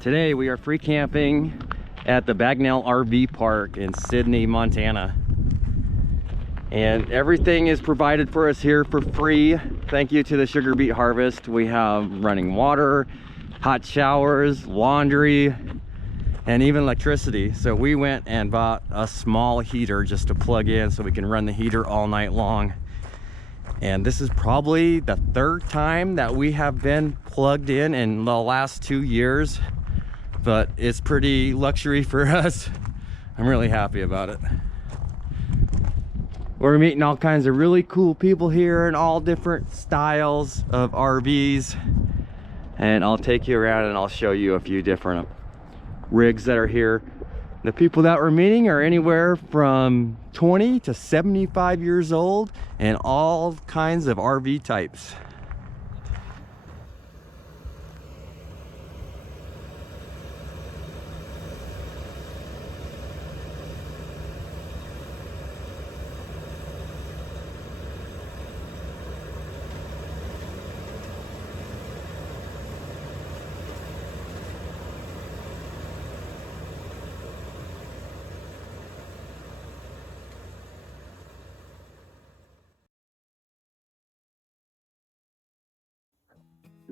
Today we are free camping at the Bagnell RV Park in Sidney, Montana. And everything is provided for us here for free. Thank you to the Sugar Beet Harvest. We have running water, hot showers, laundry, and even electricity. So we went and bought a small heater just to plug in so we can run the heater all night long. And this is probably the third time that we have been plugged in the last 2 years. But it's pretty luxury for us. I'm really happy about it. We're meeting all kinds of really cool people here in all different styles of RVs. And I'll take you around and I'll show you a few different rigs that are here. The people that we're meeting are anywhere from 20 to 75 years old and all kinds of RV types.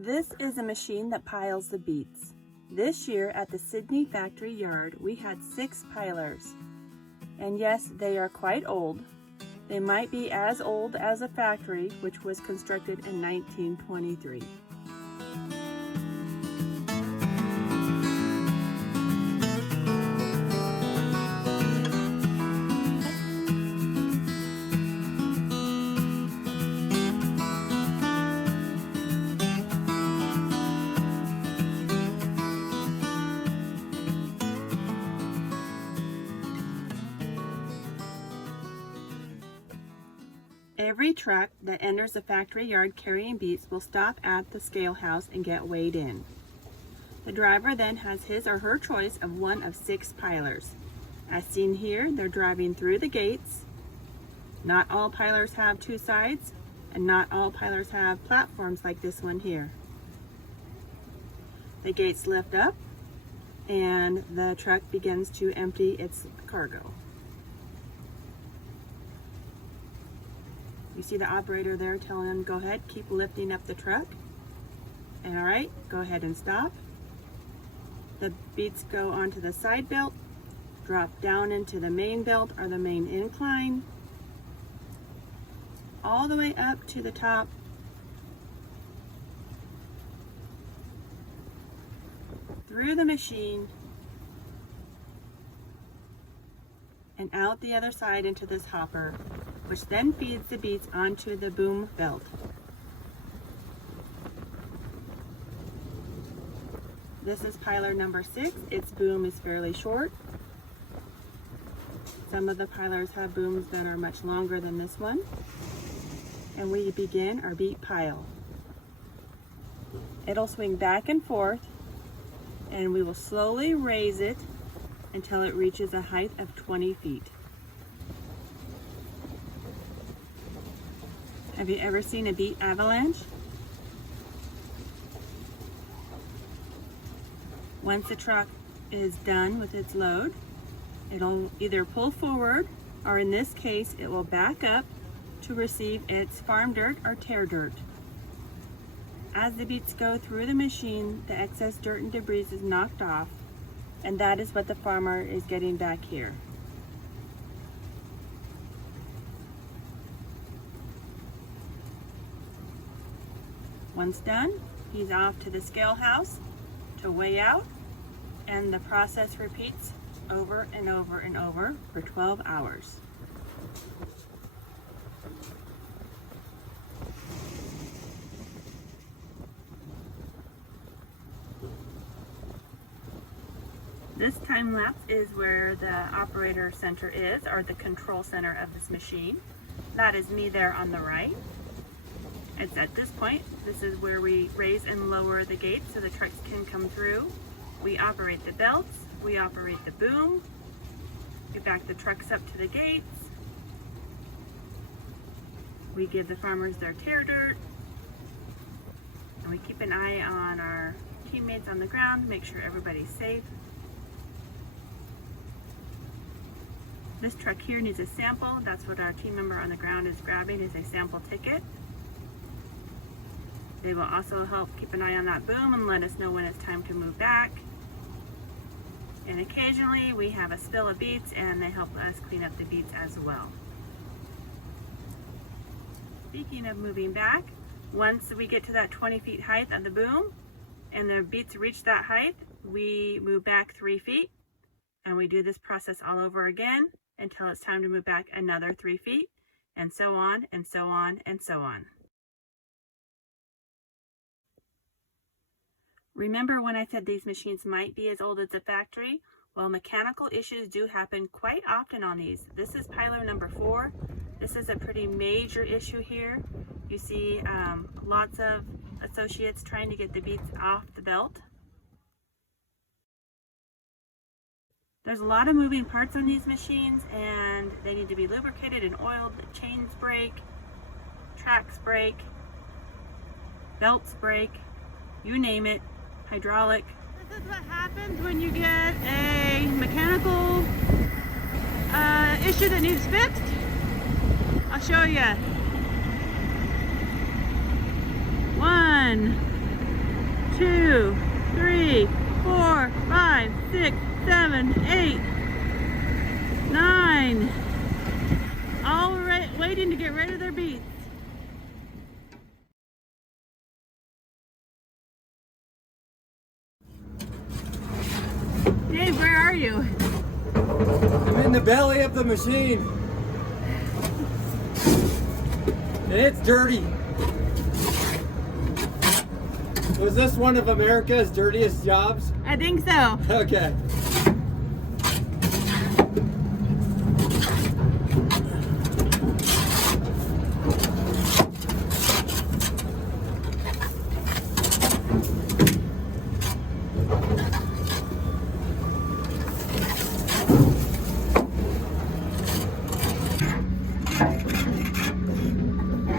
This is a machine that piles the beets. This year at the Sidney factory yard, we had 6 pilers. And yes, they are quite old. They might be as old as a factory, which was constructed in 1923. Every truck that enters the factory yard carrying beets will stop at the scale house and get weighed in. The driver then has his or her choice of one of 6 pilers. As seen here, they're driving through the gates. Not all pilers have 2 sides, and not all pilers have platforms like this one here. The gates lift up, and the truck begins to empty its cargo. You see the operator there telling him, go ahead, keep lifting up the truck. And all right, go ahead and stop. The beets go onto the side belt, drop down into the main belt or the main incline, all the way up to the top. Through the machine and out the other side into this hopper, which then feeds the beets onto the boom belt. This is piler number 6. Its boom is fairly short. Some of the pilers have booms that are much longer than this one. And we begin our beet pile. It'll swing back and forth, and we will slowly raise it until it reaches a height of 20 feet. Have you ever seen a beet avalanche? Once the truck is done with its load, it'll either pull forward, or in this case, it will back up to receive its farm dirt or tear dirt. As the beets go through the machine, the excess dirt and debris is knocked off, and that is what the farmer is getting back here. Once done, he's off to the scale house to weigh out, and the process repeats over and over and over for 12 hours. This time lapse is where the operator center is, or the control center of this machine. That is me there on the right. It's at this point, this is where we raise and lower the gates so the trucks can come through. We operate the belts, we operate the boom, we back the trucks up to the gates, we give the farmers their tear dirt, and we keep an eye on our teammates on the ground, make sure everybody's safe. This truck here needs a sample. That's what our team member on the ground is grabbing, is a sample ticket. They will also help keep an eye on that boom and let us know when it's time to move back. And occasionally we have a spill of beets and they help us clean up the beets as well. Speaking of moving back, once we get to that 20 feet height of the boom and the beets reach that height, we move back 3 feet, and we do this process all over again until it's time to move back another 3 feet, and so on and so on and so on. Remember when I said these machines might be as old as the factory? Well, mechanical issues do happen quite often on these. This is piler number 4. This is a pretty major issue here. You see lots of associates trying to get the beets off the belt. There's a lot of moving parts on these machines and they need to be lubricated and oiled. The chains break, tracks break, belts break, you name it, hydraulic. This is what happens when you get a mechanical issue that needs fixed. I'll show you. 1, 2, 3, 4, 5, 6, 7, 8, 9. All waiting to get rid of their beets. Dave, where are you? I'm in the belly of the machine. And it's dirty. Was this one of America's dirtiest jobs? I think so. Okay.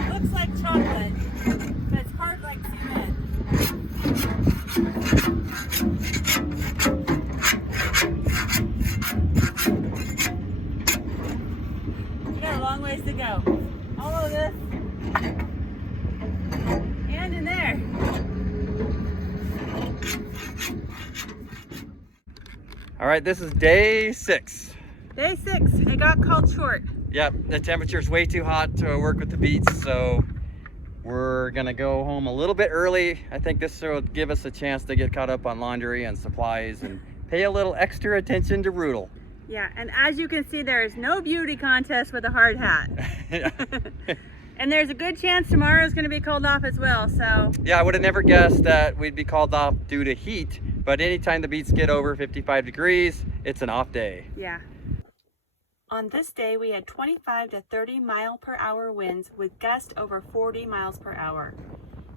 Looks like chocolate, but it's hard like cement. We got a long ways to go. All of this and in there. All right, this is day 6. Day 6, it got called short. Yep, the temperature's way too hot to work with the beets, so we're gonna go home a little bit early. I think this will give us a chance to get caught up on laundry and supplies and pay a little extra attention to Rudel. Yeah, and as you can see, there is no beauty contest with a hard hat. And there's a good chance tomorrow is going to be called off as well, so. Yeah, I would have never guessed that we'd be called off due to heat, but anytime the beets get over 55 degrees, it's an off day. Yeah. On this day, we had 25 to 30 mile per hour winds with gusts over 40 miles per hour.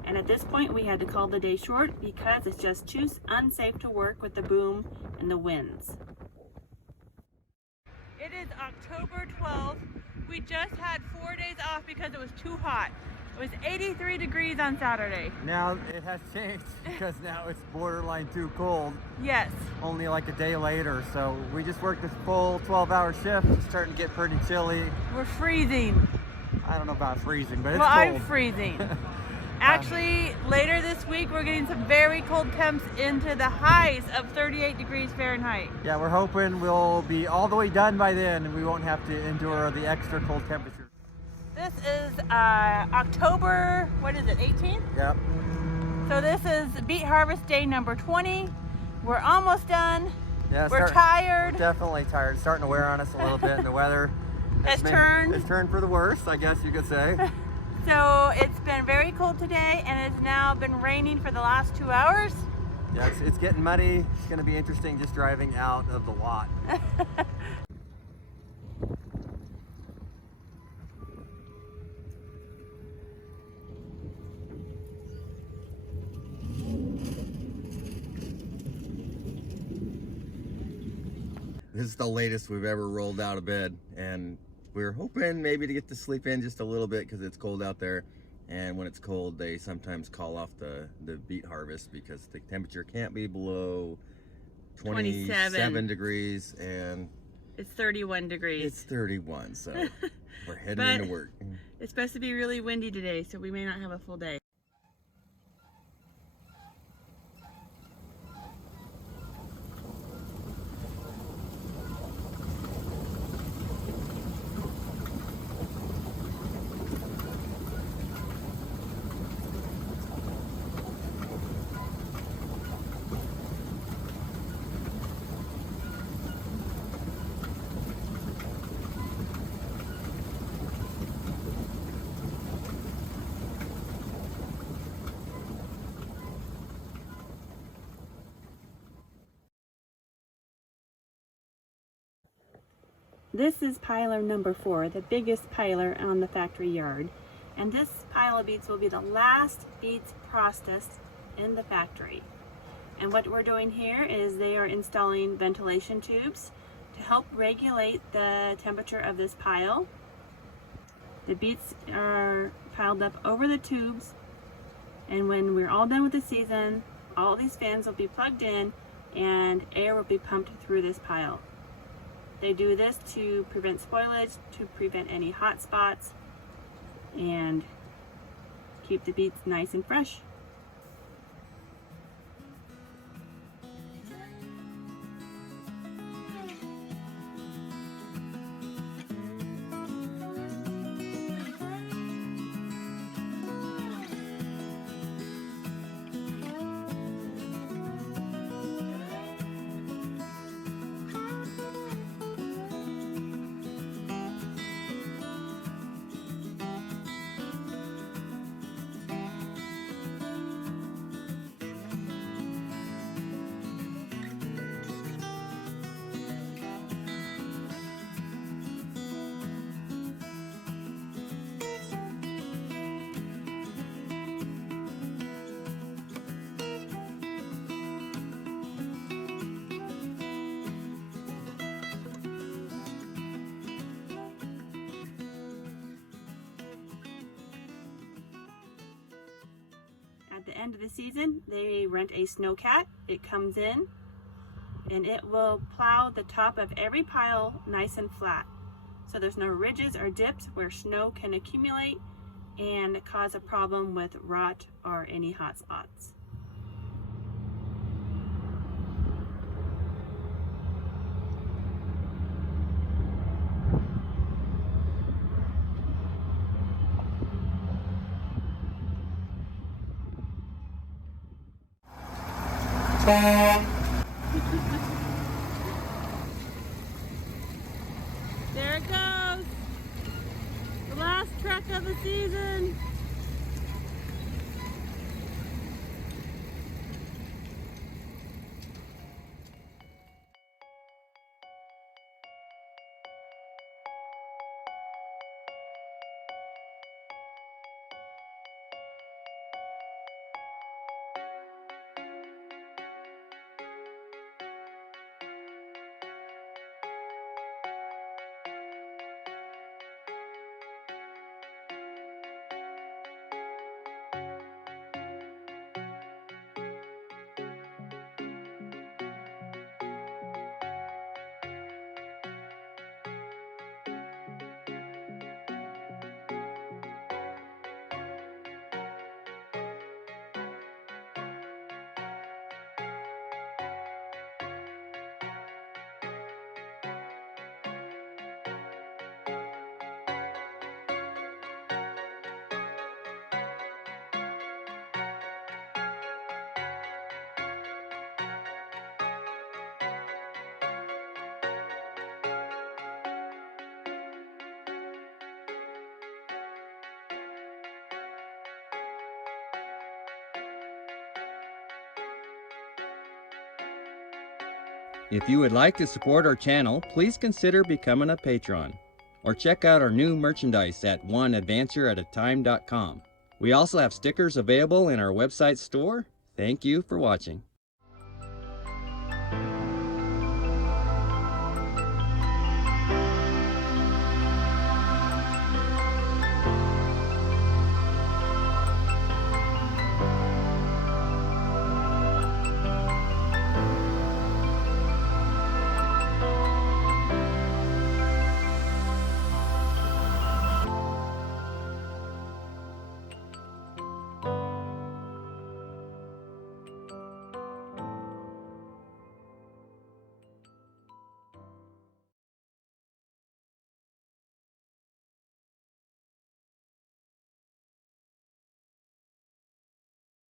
And at this point, we had to call the day short because it's just too unsafe to work with the boom and the winds. It is October 12th. We just had 4 days off because it was too hot. It was 83 degrees on Saturday. Now it has changed because now it's borderline too cold. Yes. Only like a day later, so we just worked this full 12-hour shift. It's starting to get pretty chilly. We're freezing. I don't know about freezing, but it's Well, cold. I'm freezing. Actually, later this week, we're getting some very cold temps into the highs of 38 degrees Fahrenheit. Yeah, we're hoping we'll be all the way done by then and we won't have to endure the extra cold temperature. This is October, what is it, 18th? Yep. So this is beet harvest day number 20. We're almost done. Yeah, We're tired. We're definitely tired. It's starting to wear on us a little bit, and the weather It's turned. It's turned for the worse, I guess you could say. So it's been very cold today, and it's now been raining for the last 2 hours. Yeah, it's getting muddy. It's going to be interesting just driving out of the lot. This is the latest we've ever rolled out of bed, and we're hoping maybe to get to sleep in just a little bit because it's cold out there. And when it's cold, they sometimes call off the beet harvest because the temperature can't be below 27 degrees, and it's 31 degrees. It's 31, so we're heading into work. It's supposed to be really windy today, so we may not have a full day. This is piler number 4, the biggest piler on the factory yard. And this pile of beets will be the last beets processed in the factory. And what we're doing here is they are installing ventilation tubes to help regulate the temperature of this pile. The beets are piled up over the tubes, and when we're all done with the season, all these fans will be plugged in and air will be pumped through this pile. They do this to prevent spoilage, to prevent any hot spots, and keep the beets nice and fresh. At the end of the season, they rent a snowcat. It comes in and it will plow the top of every pile nice and flat. So there's no ridges or dips where snow can accumulate and cause a problem with rot or any hot spots. There it goes! The last truck of the season! If you would like to support our channel, please consider becoming a patron, or check out our new merchandise at advantureatatime.com. We also have stickers available in our website store. Thank you for watching.